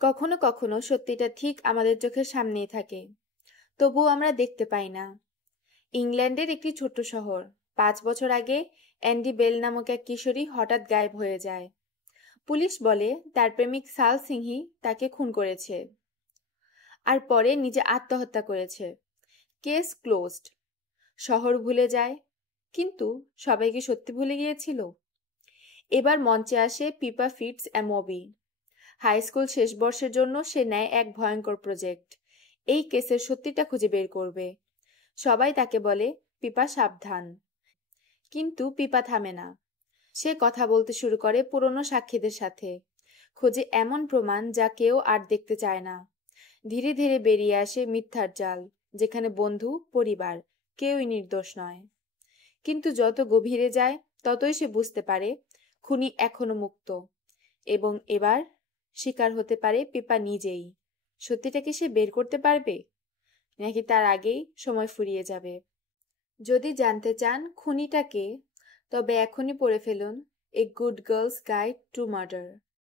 কখনো কখনো সত্যিটা ঠিক আমাদের চোখের সামনেই থাকে, তবুও আমরা দেখতে পাই না। ইংল্যান্ডের একটি ছোট্ট শহর। 5 বছর আগে অ্যান্ডি বেল নামক এক কিশোরী হঠাৎ গায়েব হয়ে যায়। পুলিশ বলে তার প্রেমিক সাল সিংহি তাকে খুন করেছে, আর পরে নিজে আত্মহত্যা করেছে। Case closed. শহর ভুলে যায়, কিন্তু সবাই কি সত্যি ভুলে গিয়েছিল? এবার মঞ্চে আসে Pippa Fits a movie. High school শেষ বর্ষের জন্য সে নেয় এক ভয়ঙ্কর প্রজেক্ট। এই কেসের সত্যিটা খুঁজে বের করবে। সবাই তাকে বলে পিপা সাবধান, কিন্তু পিপা থামে না। সে কথা বলতে শুরু করে পুরনো সাক্ষীদের সাথে, খোঁজে এমন প্রমাণ যা কেউ আর দেখতে চায় না। ধীরে ধীরে বেরিয়ে আসে মিথ্যার জাল, যেখানে বন্ধু, পরিবার কেউই নির্দোষ নয়। কিন্তু যত গভীরে যায় ততই সে বুঝতে পারে খুনি এখনো মুক্ত, এবং এবার শিকার হতে পারে পিপা নিজেই। সত্যিটা কি সে বের করতে পারবে, নাকি তার আগেই সময় ফুরিয়ে যাবে? যদি জানতে চান খুনিটা কে, তবে এখনই পড়ে ফেলুন a good girls guide to murder.